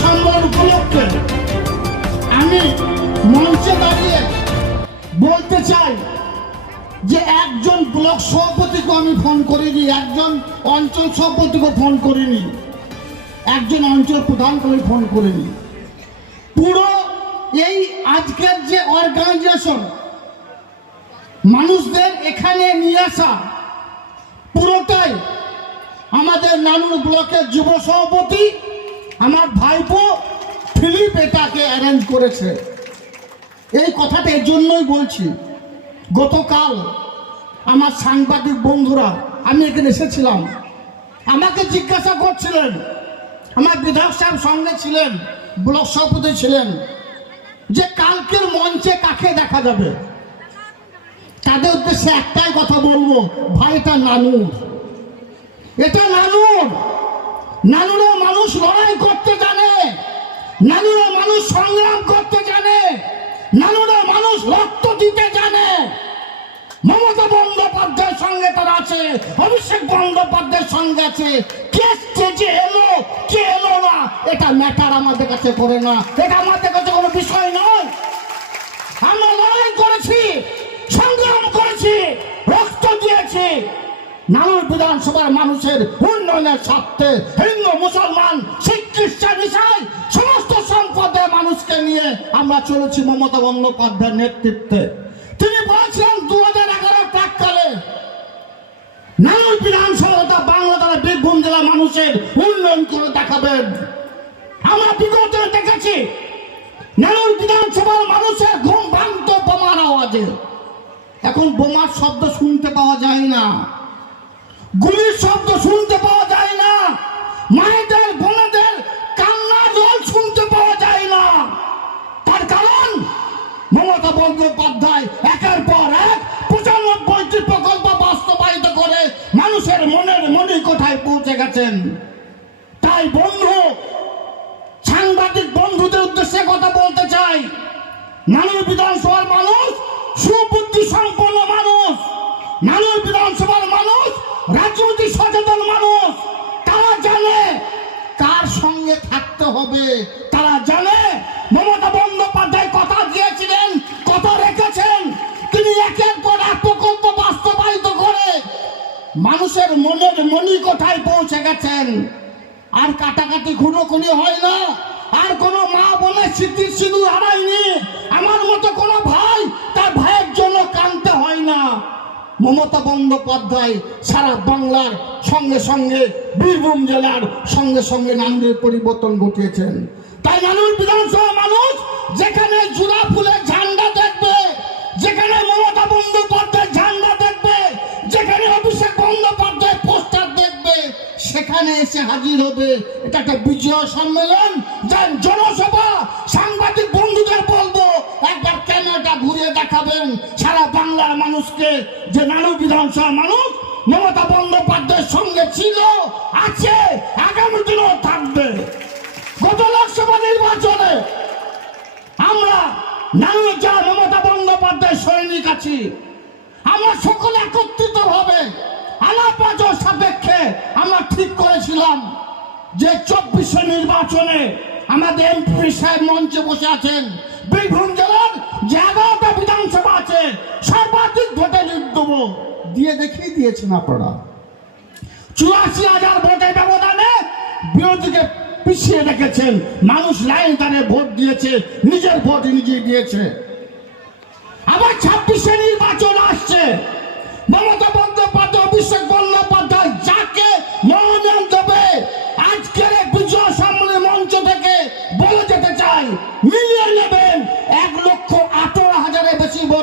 সম্মান উপলক্ষে আমি মঞ্চে দাঁড়িয়ে বলতে চাই যে একজন ব্লক সভাপতিকে আমি ফোন করিনি, একজন অঞ্চল সভাপতিকে ফোন করিনি, একজন অঞ্চল প্রধানকে আমি ফোন করিনি। পুরো এই আজকের যে অর্গানাইজেশন মানুষদের এখানে নিয়ে আসা, পুরোটাই আমাদের নানুর ব্লকের যুব সভাপতি আমার ভাইপো ফিলিপ এটাকে অ্যারেঞ্জ করেছে। এই কথাটা এর জন্যই বলছি। গতকাল আমার সাংবাদিক বন্ধুরা, আমি এখানে এসেছিলাম। আমাকে জিজ্ঞাসা করছিলেন, আমার বিধায়ক সাহেব সঙ্গে ছিলেন, ব্লক সভাপতি ছিলেন, যে কালকের মঞ্চে কাকে দেখা যাবে? তাদের উদ্দেশ্যে একটাই কথা বলব ভাই এটা নানুর। এটা নানুর! নানুরে মানুষ লড়াই করতে জানে। নানুরে মানুষ সংগ্রাম করতে জানে। নানুরে মানুষ রক্ত দিতে জানে। মমতা বন্দ্যোপাধ্যায়ের সঙ্গে তারা আছে, অভিষেক বন্দ্যোপাধ্যায়ের সঙ্গে আছে। কে স্টেজে এলো, কে এলো না, এটা ম্যাটার আমাদের কাছে করে না। এটা আমাদের কাছে কোনো বিষয় নয়। আমরা লড়াই করেছি, সংগ্রাম করেছি, রক্ত দিয়েছি। নানুর বিধানসভার মানুষের উন্নয়নের স্বার্থে হিন্দু, মুসলমান, শিখ, খ্রিস্টান ইসাই সমস্ত সম্পদের মানুষকে নিয়ে আমরা চলেছি মমতা বন্দ্যোপাধ্যায়ের নেতৃত্বে। তিনি বলেছিলেন দু হাজার এগারো প্রাককালে নানুর বিধানসভা বাংলা দ্বারা বীরভূম জেলার মানুষের উন্নয়ন করে দেখাবেন। আমরা বিগত দেখেছি নানুর বিধানসভার মানুষের ঘুম ভাঙত বোমার আওয়াজে। এখন বোমার শব্দ শুনতে পাওয়া যায় না। গুলির শব্দ শুনতে পাওয়া যায় না। মায়েদের, বোনেদের কান্না জল শুনতে পাওয়া যায় না। তার কারণ, মমতা বন্দ্যোপাধ্যায় একের পর এক পঁচানব্বইটি প্রকল্প বাস্তবায়িত করে মানুষের মনের মনে কোঠায় পৌঁছে গেছেন। তাই বন্ধু, সাংবাদিক বন্ধুদের উদ্দেশ্যে কথা বলতে চাই। নানুর বিধানসভার মানুষ সুবুদ্ধি সম্পন্ন মানুষ। নানুর বিধানসভার মানুষ রাজনৈতিক সচেতন মানুষ, তারা জানে কার সঙ্গে থাকতে হবে। তারা জানে মমতা বন্দ্যোপাধ্যায় কথা দিয়েছিলেন, কথা রেখেছেন। তিনি একের পর এক প্রকল্প বাস্তবায়িত করে মানুষের মনের মনি কোঠায় পৌঁছে গেছেন। আর কাটাকাটি খুনোখুনি হয় না। আর কোনো মা বোনের স্মৃতির সিঁদুর হারায়নি। আমার মতো কোনো ভাই তার ভাইয়ের জন্য কানতে হয় না। মমতা বন্দ্যোপাধ্যায় সারা বাংলার সঙ্গে সঙ্গে বীরভূম জেলার সঙ্গে সঙ্গে নানুরের পরিবর্তন ঘটিয়েছেন। তাই নানুর বিধানসভা মানুষ, যেখানে জুড়া ফুলের ঝান্ডা দেখবে, যেখানে মমতা বন্দ্যোপাধ্যায় ঝান্ডা দেখবে, যেখানে অভিষেক বন্দ্যোপাধ্যায় পোস্টার দেখবে, সেখানে এসে হাজির হবে। এটা একটা বিজয় সম্মেলন, যার জনসভা মানুষকে যে নানু বিধানসভা মানুষ, মমতা বন্দ্যোপাধ্যায়ের সঙ্গে ছিল, আছে, আগামী দিনেও থাকবে। গত লোকসভা নির্বাচনে আমরা নানু যা মমতা বন্দ্যোপাধ্যায় সৈনিক আছি। আমরা সকলে একত্রিত ভাবে আলাপ সাপেক্ষে আমরা ঠিক করেছিলাম যে চব্বিশে নির্বাচনে আমাদের এমপি সাহেব মঞ্চে বসে আছেন। বীরভূম জেলার যে বিধানসভা আছে। সর্বাধিক ভোটে দেবো। দিয়ে দেখিয়ে দিয়েছেন আপনারা। চুরাশি হাজার ভোটের ব্যবধানে বিরোধীকে পিছিয়ে রেখেছেন। মানুষ লাইন তারে ভোট দিয়েছে, নিজের ভোট নিজেই দিয়েছে। আবার ছাব্বিশে নির্বাচন আসছে। মমতা বন্দ্যোপাধ্যায়, অভিষেক বন্দ্যোপাধ্যায় যাকে মনোনয়ন দেবে, আজকের বিজয় সম্মেলন মঞ্চ থেকে বলে যেতে চাই মিলিয়ে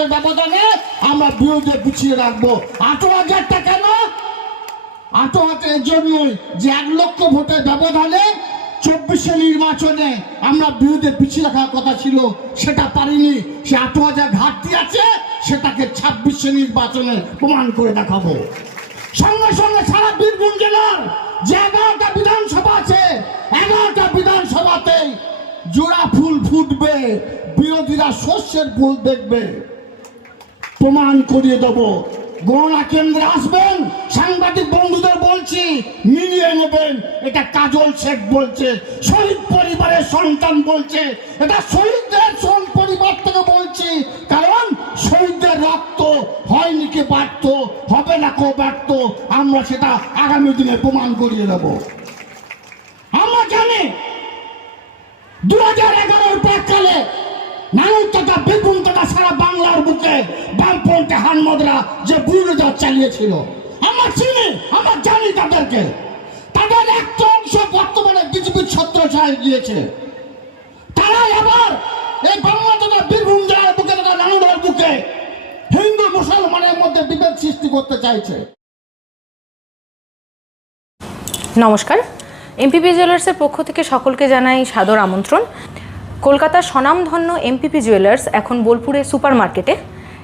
ভোটের ব্যবধানে আমরা বিরোধী পিছিয়ে রাখব। আঠারো হাজারটা কেন আঠারো হাজার জন্য যে এক লক্ষ ভোটের ব্যবধানে চব্বিশে নির্বাচনে আমরা বিরুদ্ধে পিছিয়ে রাখার কথা ছিল, সেটা পারিনি। সে আঠারো হাজার ঘাটতি আছে, সেটাকে ছাব্বিশে নির্বাচনে প্রমাণ করে দেখাবো। সঙ্গে সঙ্গে সারা বীরভূম জেলার যে এগারোটা বিধানসভা আছে, এগারোটা বিধানসভাতেই জোড়া ফুল ফুটবে, বিরোধীরা শস্যের ফুল দেখবে। প্রমাণ করিয়ে দেব। গণনা কেন্দ্রে আসবেন, সাংবাদিক বন্ধুদের বলছি, মিলিয়ে নেবেন। এটা কাজল শেখ বলছে, শহীদ পরিবারের সন্তান বলছে, এটা শহীদদের সন পরিবার থেকে বলছি, কারণ শহীদদের রক্ত হয়নি কি ব্যর্থ হবে না কো ব্যর্থ আমরা সেটা আগামী দিনে প্রমাণ করিয়ে দেব। আমরা জানি দু হাজার এগারোর প্রাককালে নানুর তথা বেগুন তথা সারা বাংলার বুকে হানমদরা যে বুড়োজার চালিয়েছিল। আমরা চিনি আমরা জানি তাদেরকে। তাদের একটা অংশ বর্তমানে বিজেপির ছত্রছায় গিয়েছে তারা আবার এই বাংলা তথা বীরভূম জেলার বুকে তথা নানুরের বুকে হিন্দু, মুসলমানের মধ্যে বিভেদ সৃষ্টি করতে চাইছে। নমস্কার। এমপিপি জুয়েলার্সের পক্ষ থেকে সকলকে জানাই সাদর আমন্ত্রণ। কলকাতার স্বনামধন্য এমপিপি জুয়েলার্স এখন বোলপুরে সুপার মার্কেটে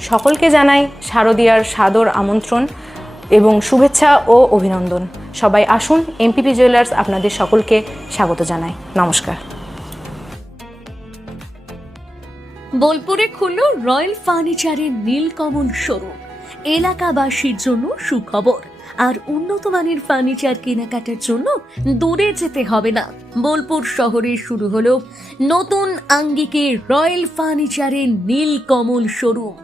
সকলকে জানাই শারদীয়ার সাদর আমন্ত্রণ এবং শুভেচ্ছা ও অভিনন্দন। সবাই আসুন এমপিপি জুয়েলার্স আপনাদের সকলকে স্বাগত জানাই। নমস্কার। বোলপুরে খুলল রয়্যাল ফার্নিচারের নীলকমল শোরুম। এলাকাবাসীর জন্য সুখবর। আর উন্নত মানের ফার্নিচার কেনাকাটার জন্য দূরে যেতে হবে না। বোলপুর শহরে শুরু হলো নতুন আঙ্গিকে রয়্যাল ফার্নিচারের নীলকমল শোরুম।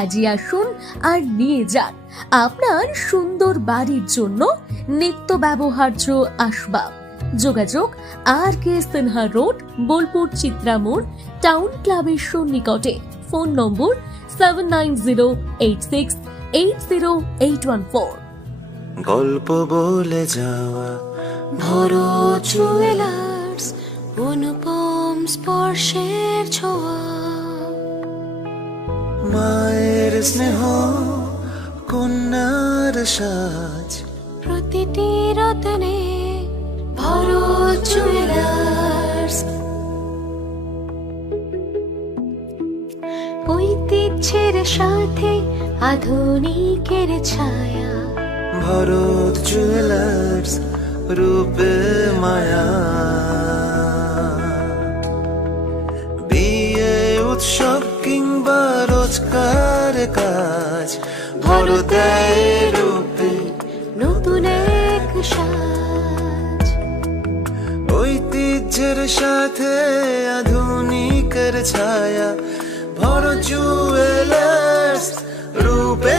আজই আসুন আর নিয়ে যান। আপনার সুন্দর বাড়ির জন্য নিত্য ব্যবহার্য আসবাব। যোগাযোগ R K Sinha road, Bolpur Chitramor town ক্লাবের সন্নিকটে। Phone number seven nine zero eight six eight zero eight one four. গল্প বলে যাওয়া, ভরো জুয়েলার্স অনুপম স্পর্শের ছোঁয়া। মায়ের স্নেহ কন্যার সাজ। প্রতিটি রতনে ভরো জুয়েলার্স ঐতিহ্যের সাথে আধুনিকের ছায়া। ভরত জুয়েলার্স রূপে মায়া। বিয়ে উৎসব রোজকার কাজ। ভরতের রূপে নতুন এক সাজ। ঐতিহ্যের সাথে আধুনিকের ছায়া। ভর জুয়েলার্স রূপে